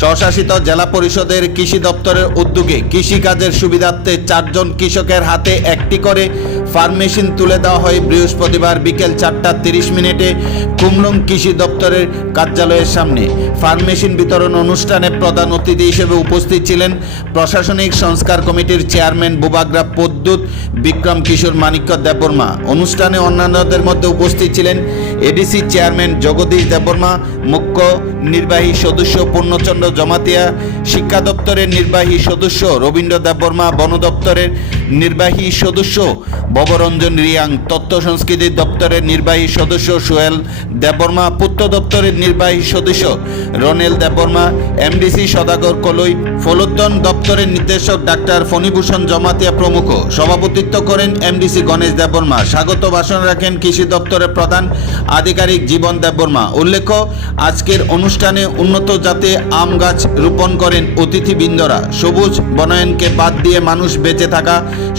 স্বশাসিত জেলা পরিষদের কৃষি দপ্তরের উদ্যোগে কৃষিকাজের সুবিধার্থে 4 জন কৃষকের হাতে একটি করে ফার্ম মেশিন তুলে দেওয়া হয় বৃহস্পতিবার বিকেল 4:30 কুমলুং কৃষি দপ্তরের কার্যালয়ের সামনে। ফার্ম মেশিন বিতরণ অনুষ্ঠানে প্রধান অতিথি হিসেবে উপস্থিত ছিলেন প্রশাসনিক সংস্কার কমিটির চেয়ারম্যান বুবাগ্রা পদ্মুত বিক্রম কিশোর মাণিক্য দেববর্মা। অনুষ্ঠানে অন্যান্যদের মধ্যে উপস্থিত ছিলেন এডিসি চেয়ারম্যান জগদীশ দেববর্মা, মুখ্য নির্বাহী সদস্য পূর্ণচন্দ্র জমাতিয়া, শিক্ষা দপ্তরের নির্বাহী সদস্য রবীন্দ্র দেববর্মা, বন দপ্তরের নির্বাহী সদস্য ভবরঞ্জন রিয়াং, তথ্য সংস্কৃতি দপ্তরের নির্বাহী সদস্য সোহেল দেববর্মা, পূর্ত দপ্তরের নির্বাহী সদস্য রনেল দেববর্মা, এমডিসি সদাগর কলই, ফলোদ্দন দপ্তরের নির্দেশক ডাক্তার ফণীভূষণ জমাতিয়া প্রমুখ। সভাপতিত্ব করেন এমডিসি গণেশ দেববর্মা। স্বাগত ভাষণ রাখেন কৃষি দপ্তরের প্রধান আধিকারিক জীবন দেববর্মা। উল্লেখ্য, আজকের অনুষ্ঠানে উন্নত জাতের আম গাছ রোপণ করেন অতিথিবৃন্দরা। সবুজ বনায়নকে বাদ দিয়ে মানুষ বেঁচে থাকা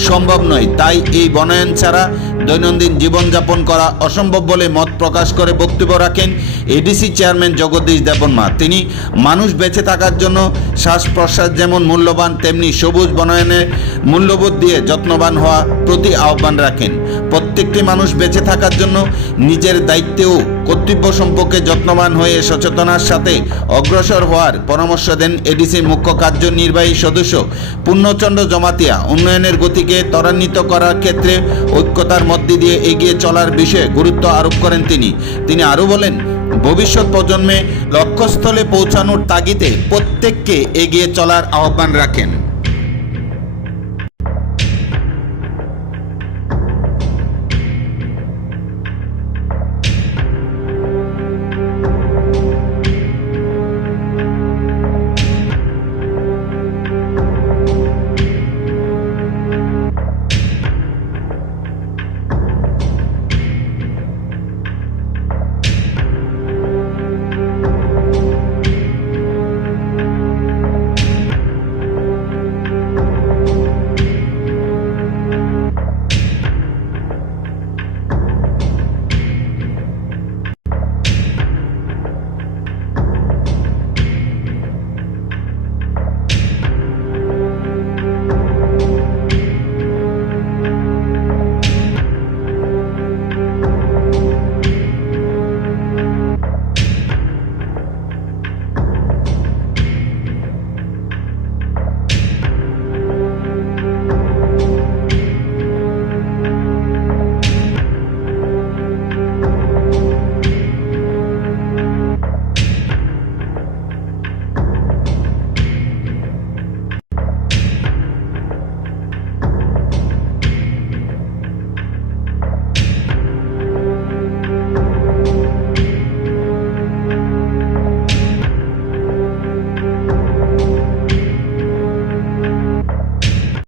সম্ভব নয়, তাই এই বনায়ন ছাড়া দৈনন্দিন জীবনযাপন করা অসম্ভব বলে মত প্রকাশ করে বক্তব্য রাখেন এডিসি চেয়ারম্যান জগদীশ দেববর্মা। তিনি মানুষ বেঁচে থাকার জন্য শ্বাস প্রশ্বাস যেমন মূল্যবান, তেমনি সবুজ বনায়নের মূল্যবোধ দিয়ে যত্নবান হওয়া প্রতি আহ্বান রাখেন। প্রত্যেকটি মানুষ বেঁচে থাকার জন্য নিজের দায়িত্ব ও কর্তব্য সম্পর্কে যত্নবান হয়ে সচেতনার সাথে অগ্রসর হওয়ার পরামর্শ দেন এডিসির মুখ্য কার্যনির্বাহী সদস্য পূর্ণচন্দ্র জমাতিয়া। উন্নয়নের গতিকে ত্বরান্বিত করার ক্ষেত্রে ঐক্যতার মধ্যে দিয়ে এগিয়ে চলার বিষয়ে গুরুত্ব আরোপ করেন তিনি আরও বলেন, ভবিষ্যৎ প্রজন্মে লক্ষ্যস্থলে পৌঁছানোর তাগিদে প্রত্যেককে এগিয়ে চলার আহ্বান রাখেন।